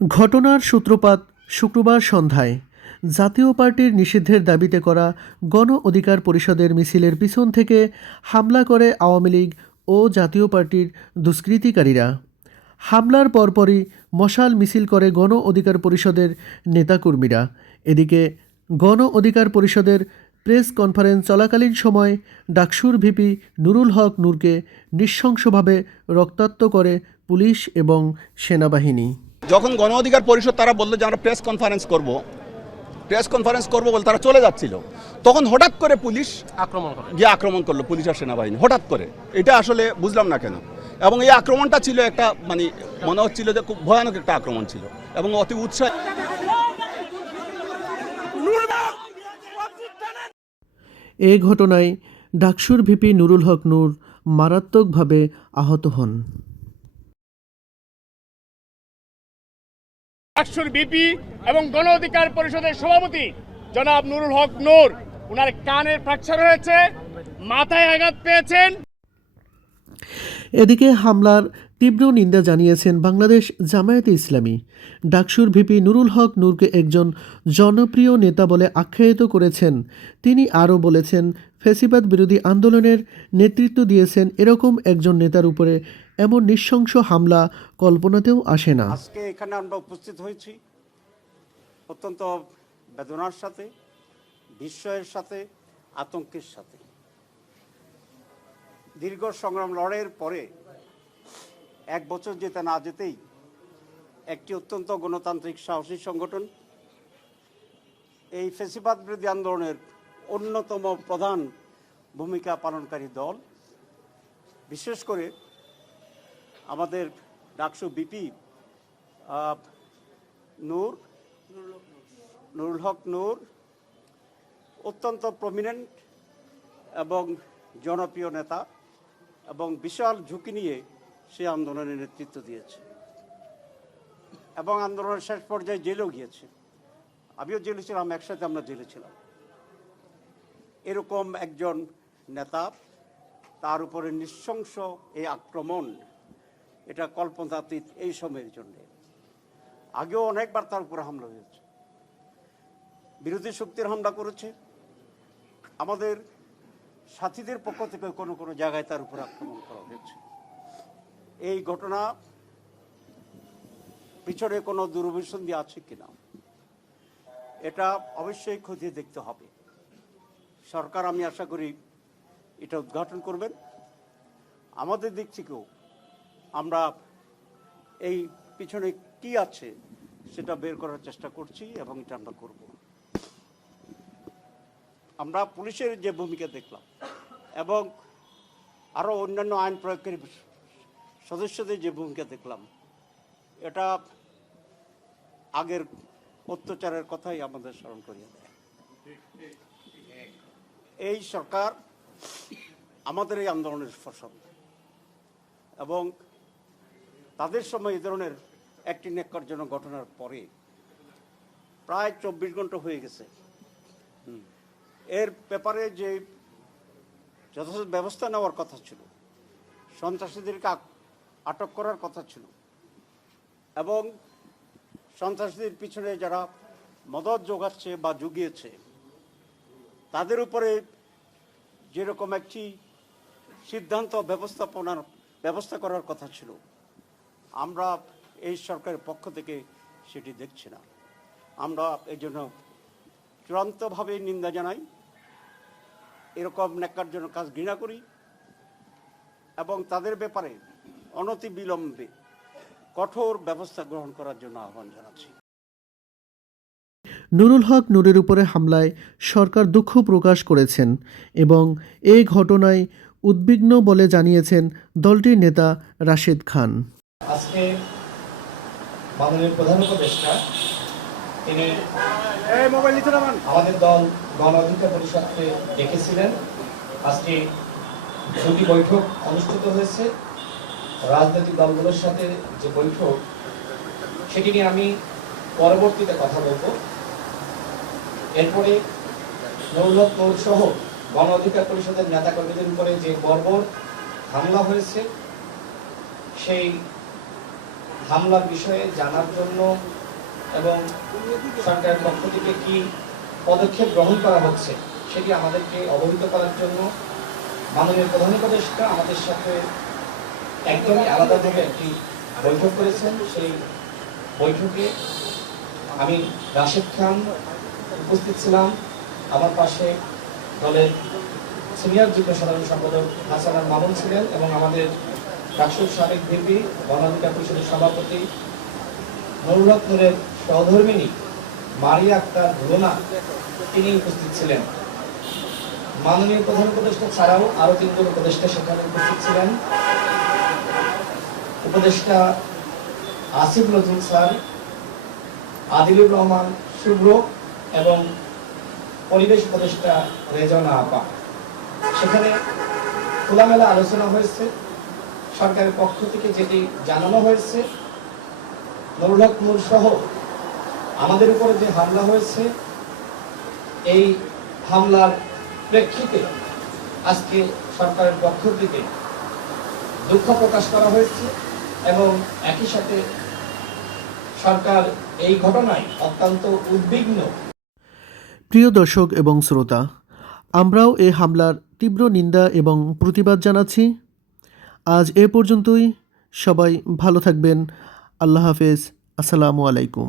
ঘটনার সূত্রপাত শুক্রবার সন্ধ্যায় জাতীয় পার্টির নিষিদ্ধের দাবিতে করা গণ অধিকার পরিষদের মিছিলের পিছন থেকে হামলা করে আওয়ামী লীগ ও জাতীয় পার্টির দুষ্কৃতিকারীরা। হামলার পরপরই মশাল মিছিল করে গণ অধিকার পরিষদের নেতাকর্মীরা। এদিকে গণ অধিকার পরিষদের প্রেস কনফারেন্স চলাকালীন সময় ডাকসুর ভিপি নুরুল হক নূরকে নৃশংসভাবে রক্তাক্ত করে পুলিশ এবং সেনাবাহিনী। যখন গণ অধিকার পরিষদ তারা বললো যে আমরা প্রেস কনফারেন্স করব বলে তারা চলে যাচ্ছিল, তখন হঠাৎ করে পুলিশ আক্রমণ করলো, পুলিশ আর সেনাবাহিনী হঠাৎ করে। এটা আসলে বুঝলাম না কেন। এবং এই আক্রমণটা ছিল একটা মনে হচ্ছিল যে খুব ভয়ানক একটা আক্রমণ ছিল এবং অতি উৎসাহ। এ ঘটনায় ডাকসুর ভিপি নুরুল হক নূর মারাত্মকভাবে আহত হন। ডাকসুর ভিপি এবং গণ অধিকার পরিষদের সভাপতি জনাব নুরুল হক নূর, ওনার কানের ফ্র্যাকচার হয়েছে, মাথায় আঘাত পেয়েছেন। এদিকে হামলার তীব্র নিন্দা জানিয়েছেন বাংলাদেশ জামায়াতে ইসলামী। ডাকসুর ভিপি নুরুল হক নূরকে একজন জনপ্রিয় নেতা বলে আখ্যায়িত করেছেন তিনি। আরও বলেছেন, ফ্যাসিবাদ বিরোধী আন্দোলনের নেতৃত্ব দিয়েছেন এরকম একজন নেতার উপরে এমন নৃশংস হামলা কল্পনাতেও আসে না। আজকে এখানে আমরা উপস্থিত হয়েছি অত্যন্ত বেদনার সাথে, বিস্ময়ের সাথে, আতঙ্কের সাথে। দীর্ঘ সংগ্রাম লড়াইয়ের পরে 1 বছর যেতে না যেতেই একটি অত্যন্ত গণতান্ত্রিক সাহসী সংগঠন, এই ফ্যাসিবাদ বিরোধী আন্দোলনের অন্যতম প্রধান ভূমিকা পালনকারী দল, বিশেষ করে আমাদের ডাকসু বিপি নুরুল হক নূর অত্যন্ত প্রমিনেন্ট এবং জনপ্রিয় নেতা এবং বিশাল ঝুঁকি নিয়ে সে আন্দোলনের নেতৃত্ব দিয়েছে এবং আন্দোলনের শেষ পর্যায়ে জেলেও গিয়েছে। আমিও জেলে ছিলাম, একসাথে আমরা জেলে ছিলাম। এরকম একজন নেতা, তার উপরে নৃশংস এই আক্রমণ, এটা কল্পনাতীত এই সময়ের জন্য। আগেও অনেকবার তার উপরে হামলা হয়েছে, বিরোধী শক্তির হামলা করেছে, আমাদের সাথীদের পক্ষ থেকে কোনো কোনো জায়গায় তার উপরে আক্রমণ করা হয়েছে। এই ঘটনা পিছনে কোনো দুরভিসন্ধি আছে কিনা এটা অবশ্যই খতিয়ে দেখতে হবে। সরকার, আমি আশা করি, এটা উদ্ঘাটন করবেন। আমাদের দিক থেকেও আমরা এই পিছনে কি আছে সেটা বের করার চেষ্টা করছি এবং এটা আমরা করব। আমরা পুলিশের যে ভূমিকা দেখলাম এবং আরও অন্যান্য আইন প্রয়োগকারী সদস্যদের যে ভূমিকা দেখলাম, এটা আগের অত্যাচারের কথাই আমাদের স্মরণ করিয়ে দেয়। এই সরকার আমাদের এই আন্দোলনের ফসল এবং তাদের সময় এই ধরনের একটি ন্যাক্কারজনক ঘটনার পরে প্রায় 24 ঘন্টা হয়ে গেছে। এর ব্যাপারে যে যথাযথ ব্যবস্থা নেওয়ার কথা ছিল, সন্ত্রাসীদেরকে আটক করার কথা ছিল এবং সন্ত্রাসীদের পিছনে যারা মদত যোগাচ্ছে বা জুগিয়েছে তাদের উপরে যেরকম একটি সিদ্ধান্ত ব্যবস্থা করার কথা ছিল, আমরা এই সরকারের পক্ষ থেকে সেটি দেখছি না। আমরা এই জন্য চূড়ান্তভাবে নিন্দা জানাই, এরকম ন্যাক্কারজনক কাজ ঘৃণা করি এবং তাদের ব্যাপারে অনতিবিলম্বে কঠোর ব্যবস্থা গ্রহণ করার জন্য আহ্বান জানাচ্ছি। নুরুল হক নূরের উপরে হামলায় সরকার দুঃখ প্রকাশ করেছেন এবং এই ঘটনায় উদ্বিগ্ন বলে জানিয়েছেন দলটির নেতা রাশেদ খান। আজকে মাননীয় প্রধান উপদেষ্টা তিনি আমাদের দল গণ অধিকার পরিষদকে ডেকেছিলেন। আজকে দুটি বৈঠক অনুষ্ঠিত হয়েছে রাজনৈতিক দলগুলোর সাথে। যে বৈঠক, সেটি নিয়ে আমি পরবর্তীতে কথা বলবো। এরপরে নুরুল হক নূর সহ গণ অধিকার পরিষদের নেতাকর্মীদের উপরে যে বর্বর হামলা হয়েছে, সেই হামলার বিষয়ে জানার জন্য এবং সরকারের পক্ষ থেকে কি পদক্ষেপ গ্রহণ করা হচ্ছে সেটি আমাদেরকে অবহিত করার জন্য মাননীয় প্রধান উপদেষ্টা আমাদের সাথে একদমই আলাদাভাবে একটি বৈঠক করেছেন। সেই বৈঠকে আমি রাশেদ খান উপস্থিত ছিলাম, আমার পাশে দলের সিনিয়র যুগ্ম সাধারণ সম্পাদক হাসান মামুন ছিলেন এবং আমাদের রাষ্ট্রের সাবেক ভিপি গণ অধিকার পরিষদের সভাপতি নুরুল হক নূরের সহধর্মিণী মারিয়া আক্তার রুনা তিনি উপস্থিত ছিলেন। মাননীয় প্রধান উপদেষ্টা ছাড়াও আরো 3 জন উপদেষ্টা সেখানে উপস্থিত ছিলেন। উপদেষ্টা আসিফ নজরুল স্যার, আদিলুর রহমান শুভ্র এবং পরিবেশ উপদেষ্টা রেজনা আপা। সেখানে খোলামেলা আলোচনা হয়েছে। সরকারের পক্ষ থেকে যেটি জানানো হয়েছে, নুরুল হক নূর সহ আমাদের উপরে যে হামলা হয়েছে, এই হামলার প্রেক্ষিতে আজকে সরকারের পক্ষ থেকে দুঃখ প্রকাশ করা হয়েছে এবং একই সাথে সরকার এই ঘটনায় অত্যন্ত উদ্বিগ্ন। প্রিয় দর্শক এবং শ্রোতা, আমরাও এই হামলার তীব্র নিন্দা এবং প্রতিবাদ জানাচ্ছি। আজ এ পর্যন্তই। সবাই ভালো থাকবেন। আল্লাহ হাফেজ। আসসালামু আলাইকুম।